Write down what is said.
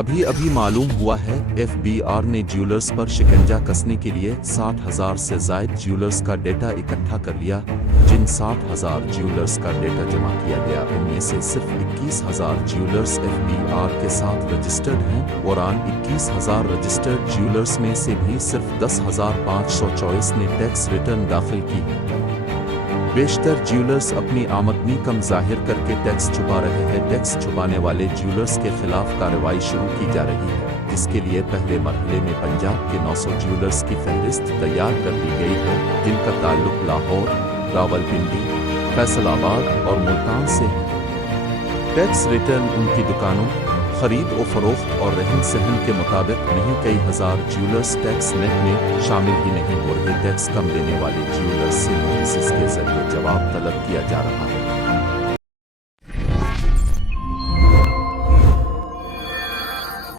ابھی ابھی معلوم ہوا ہے ایف بی آر نے جیولرز پر شکنجہ کسنے کے لیے 60,000 سے زائد جیولرز کا ڈیٹا اکٹھا کر لیا۔ جن 60,000 جیولرز کا ڈیٹا جمع کیا گیا ان میں سے صرف 21,000 جیولرز ایف بی آر کے ساتھ رجسٹرڈ ہیں، اور ان 21,000 رجسٹرڈ جیولرز میں سے بھی صرف 10,524 نے ٹیکس ریٹرن داخل کی ہے۔ بیشتر جیولرز اپنی آمدنی کم ظاہر کر کے ٹیکس چھپا رہے ہیں۔ ٹیکس چھپانے والے جیولرز کے خلاف کارروائی شروع کی جا رہی ہے، جس کے لیے پہلے مرحلے میں پنجاب کے 900 جیولرز کی فہرست تیار کر دی گئی ہے، جن کا تعلق لاہور، راولپنڈی، فیصل آباد اور ملتان سے ہے۔ ٹیکس ریٹرن ان کی دکانوں، خرید و فروخت اور رہن سہن کے مطابق نہیں۔ کئی ہزار جیولرز ٹیکس نیٹ میں شامل ہی نہیں ہو رہے۔ ٹیکس کم دینے والے جیولرز سے نوٹسز کے ذریعے جواب طلب کیا جا رہا ہے۔